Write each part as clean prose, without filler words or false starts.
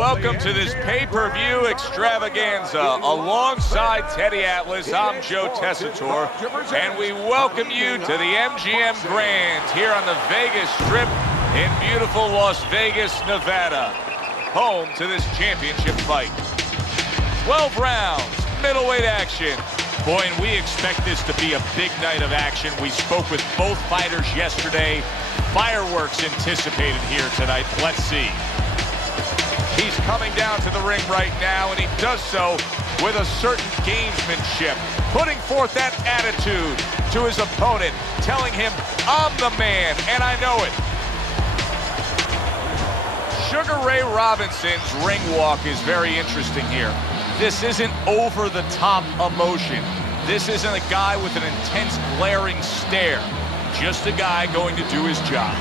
welcome to this pay-per-view extravaganza. Alongside Teddy Atlas, I'm Joe Tessitore, and we welcome you to the MGM Grand here on the Vegas Strip in beautiful Las Vegas, Nevada, home to this championship fight. 12 rounds, middleweight action. Boy, and we expect this to be a big night of action. We spoke with both fighters yesterday. Fireworks anticipated here tonight. Let's see. He's coming down to the ring right now, and he does so with a certain gamesmanship, putting forth that attitude to his opponent, telling him, I'm the man, and I know it. Sugar Ray Robinson's ring walk is very interesting here. This isn't over-the-top emotion. This isn't a guy with an intense, glaring stare. Just a guy going to do his job.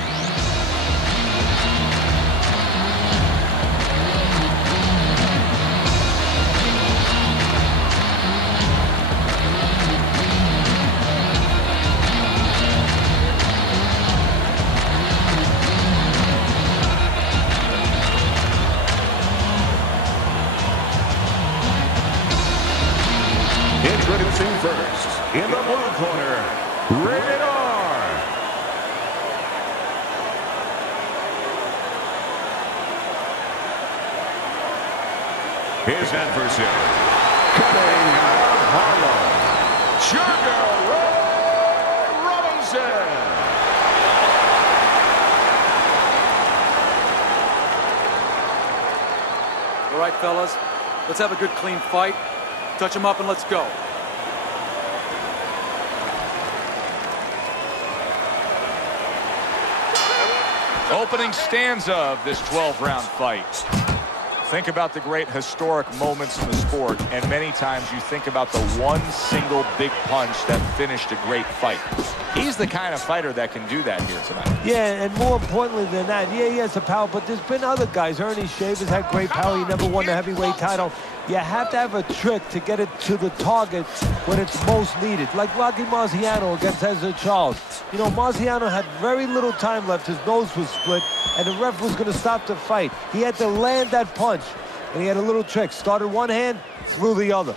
Introducing first, in the blue corner, Rated R. His adversary, coming out of Harlem, Sugar Ray Robinson. All right, fellas, let's have a good, clean fight. Touch him up and let's go. Opening stanza of this 12-round fight. Think about the great historic moments in the sport, and many times you think about the one single big punch that finished a great fight. He's the kind of fighter that can do that here tonight. Yeah, and more importantly than that, yeah, he has the power, but there's been other guys. Ernie Shavers had great power. He never won the heavyweight title. You have to have a trick to get it to the target when it's most needed. Like Rocky Marciano against Ezra Charles. You know, Marciano had very little time left. His nose was split, and the ref was going to stop the fight. He had to land that punch, and he had a little trick. Started one hand, threw the other.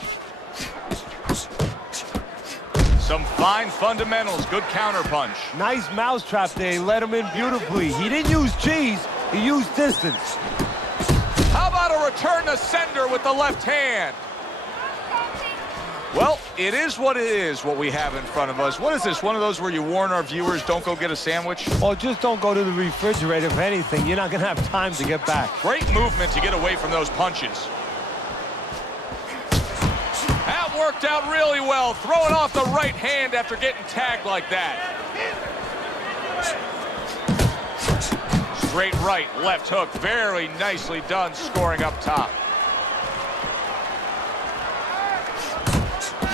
Some fine fundamentals, good counter punch. Nice mousetrap there. He let him in beautifully. He didn't use cheese, he used distance. How about a return to sender with the left hand? Well, it is what it is, what we have in front of us. What is this, one of those where you warn our viewers, don't go get a sandwich? Or just don't go to the refrigerator. If anything, you're not going to have time to get back. Great movement to get away from those punches. That worked out really well, throwing off the right hand after getting tagged like that. Straight right, left hook, very nicely done, scoring up top.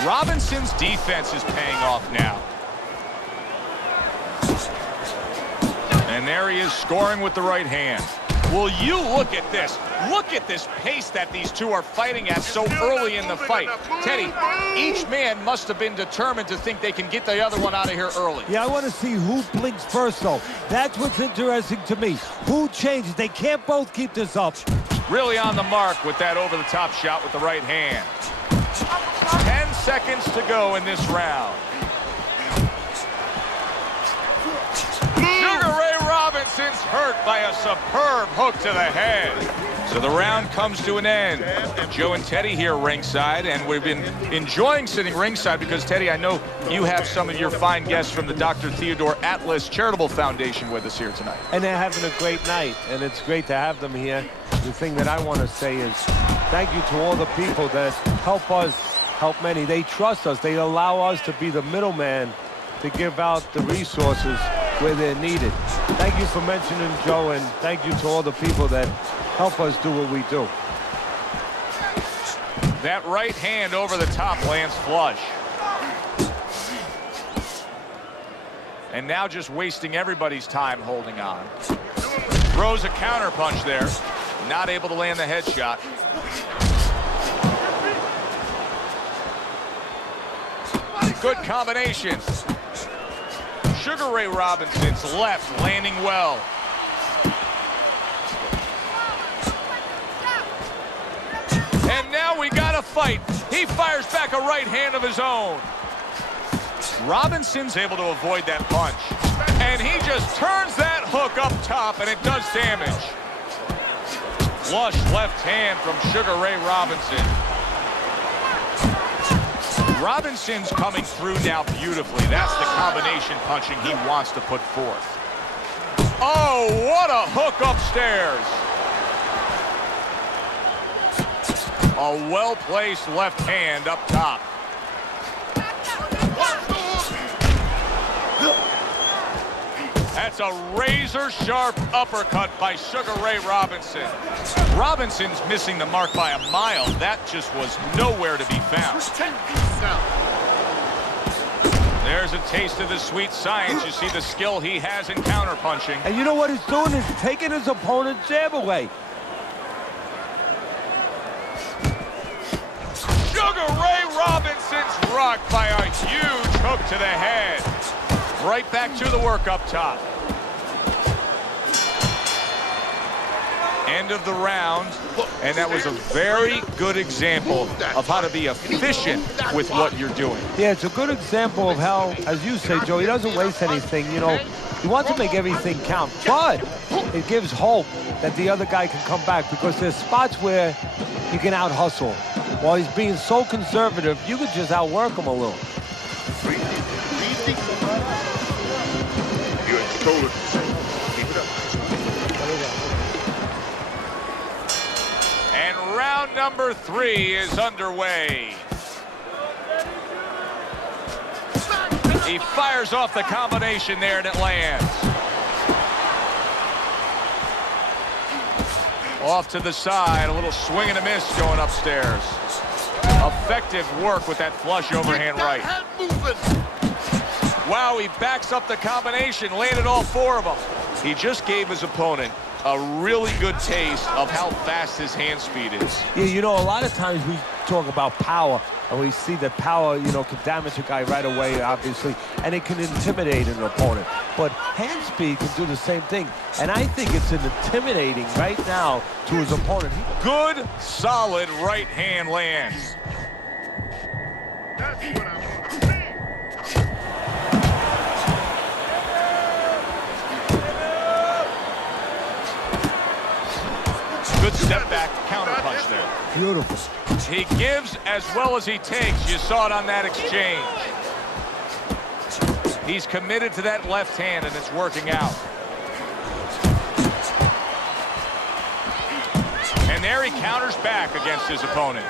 Robinson's defense is paying off now. And there he is, scoring with the right hand. Will you look at this? Look at this pace that these two are fighting at so early in the fight. Teddy, each man must have been determined to think they can get the other one out of here early. Yeah, I want to see who blinks first, though. That's what's interesting to me. Who changes? They can't both keep this up. Really on the mark with that over-the-top shot with the right hand. 10 seconds to go in this round. Sugar Ray Robinson's hurt by a superb hook to the head. So the round comes to an end. Joe and Teddy here ringside, and we've been enjoying sitting ringside because, Teddy, I know you have some of your fine guests from the Dr. Theodore Atlas Charitable Foundation with us here tonight. And they're having a great night, and it's great to have them here. The thing that I want to say is thank you to all the people that help us help many. They trust us. They allow us to be the middleman to give out the resources where they're needed. Thank you for mentioning Joe, and thank you to all the people that help us do what we do. That right hand over the top lands flush. And now just wasting everybody's time holding on. Throws a counter punch there. Not able to land the headshot. Good combination. Sugar Ray Robinson's left landing well. fight. He fires back a right hand of his own. Robinson's able to avoid that punch. And he just turns that hook up top, and it does damage. Flush left hand from Sugar Ray Robinson. Robinson's coming through now beautifully. That's the combination punching he wants to put forth. Oh, what a hook upstairs. A well-placed left hand up top. That's a razor-sharp uppercut by Sugar Ray Robinson. Robinson's missing the mark by a mile. That just was nowhere to be found. There's a taste of the sweet science. You see the skill he has in counterpunching. And you know what he's doing is taking his opponent's jab away. Sugar Ray Robinson's rocked by a huge hook to the head. Right back to the work up top. End of the round, and that was a very good example of how to be efficient with what you're doing. Yeah, it's a good example of how, as you say, Joe, he doesn't waste anything. You know, he wants to make everything count, but it gives hope that the other guy can come back, because there's spots where he can out-hustle. While he's being so conservative, you could just outwork him a little. And round number 3 is underway. He fires off the combination there, and it lands. Off to the side, a little swing and a miss going upstairs. Effective work with that flush overhand right. Wow, he backs up the combination, landed all 4 of them. He just gave his opponent a really good taste of how fast his hand speed is. Yeah, you know, a lot of times we talk about power, and we see that power, you know, can damage a guy right away, obviously, and it can intimidate an opponent. But hand speed can do the same thing, and I think it's intimidating right now to his opponent. Good, solid right hand lands. That's what I want to see. Good step back counter punch there. Beautiful. He gives as well as he takes. You saw it on that exchange. He's committed to that left hand, and it's working out. And there he counters back against his opponent.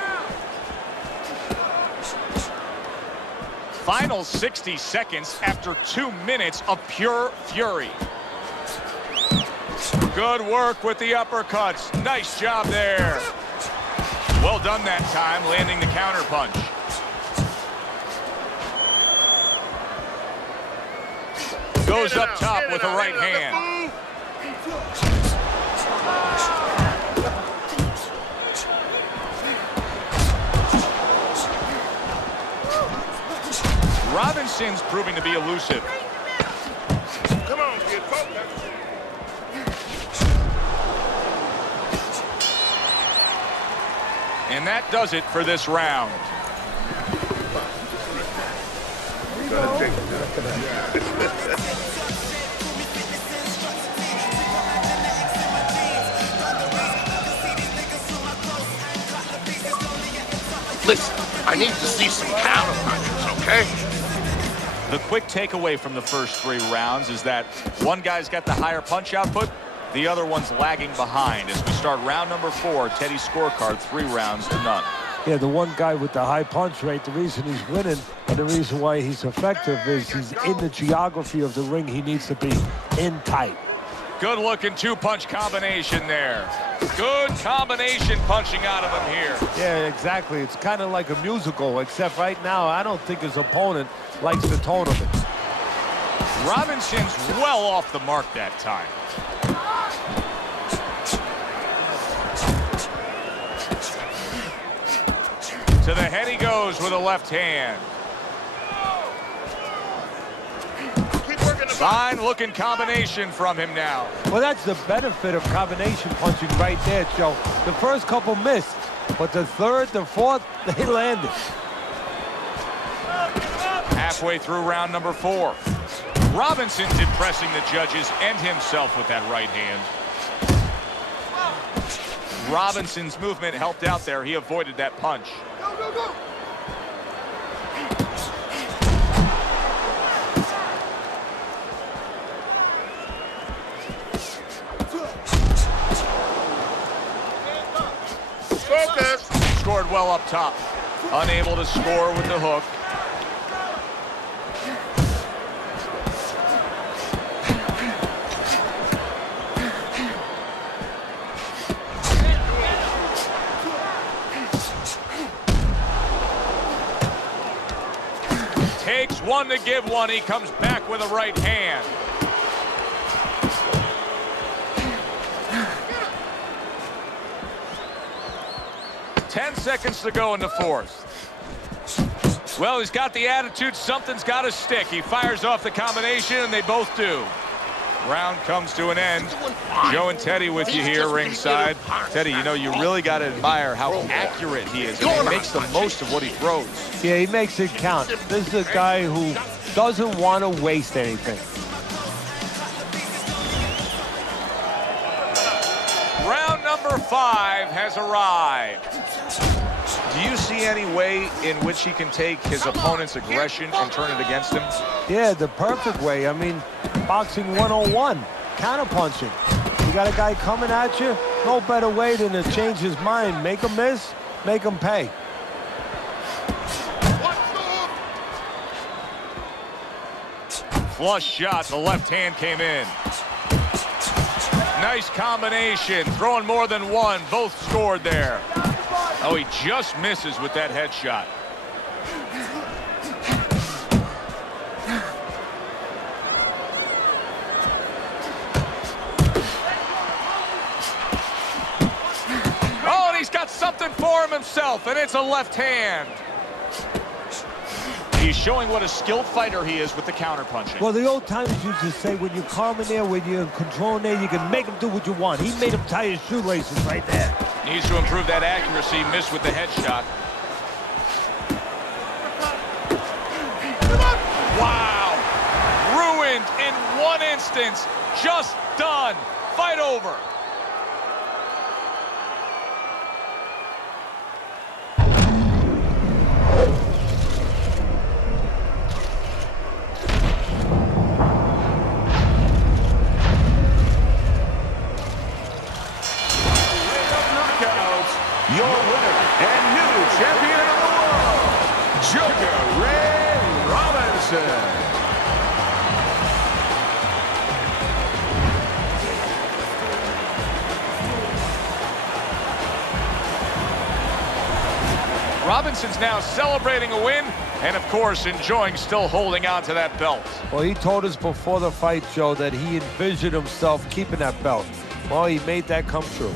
Final 60 seconds after 2 minutes of pure fury. Good work with the uppercuts. Nice job there. Well done that time, landing the counter punch. Goes up top with a right hand. Robinson's proving to be elusive. Come on, kid, focus. And that does it for this round. Listen, I need to see some counter punches, okay? The quick takeaway from the first 3 rounds is that one guy's got the higher punch output, the other one's lagging behind. As we start round number 4, Teddy's scorecard, 3 rounds to none. Yeah, the one guy with the high punch rate, the reason he's winning and the reason why he's effective is he's in the geography of the ring he needs to be, in tight. Good looking 2-punch combination there. Good combination punching out of him here. Yeah, exactly. It's kind of like a musical, except right now I don't think his opponent likes the tone of it. Robinson's well off the mark that time. To the head he goes with a left hand. Keep working the Fine-looking combination from him now. Well, that's the benefit of combination punching right there, Joe. The first couple missed, but the third, the fourth, they landed. Halfway through round number 4. Robinson's impressing the judges and himself with that right hand. Robinson's movement helped out there. He avoided that punch. Go, go, go. Focus. Scored well up top. Unable to score with the hook. Takes one to give one. He comes back with a right hand. Ten seconds to go in the fourth. Well, he's got the attitude. Something's got to stick. He fires off the combination, and they both do. Round comes to an end. Joe and Teddy with you here ringside. Teddy, you know, you really got to admire how accurate he is. And he makes the most of what he throws. Yeah, he makes it count. This is a guy who doesn't want to waste anything. Round number 5 has arrived. Do you see any way in which he can take his opponent's aggression and turn it against him? Yeah, the perfect way. I mean, boxing 101, counterpunching. You got a guy coming at you, no better way than to change his mind. Make him miss, make him pay. Flush shot, the left hand came in. Nice combination, throwing more than one, both scored there. Oh, he just misses with that headshot. Oh, and he's got something for him himself, and it's a left hand. He's showing what a skilled fighter he is with the counterpunching. Well, the old timers used to say, when you're calm in there, when you're in control in there, you can make him do what you want. He made him tie his shoelaces right there. Needs to improve that accuracy. Missed with the headshot. Wow. Ruined in one instance. Just done. Fight over. Your winner and new champion of the world, Joker Ray Robinson. Robinson's now celebrating a win and, of course, enjoying still holding on to that belt. Well, he told us before the fight, Joe, that he envisioned himself keeping that belt. Well, he made that come true.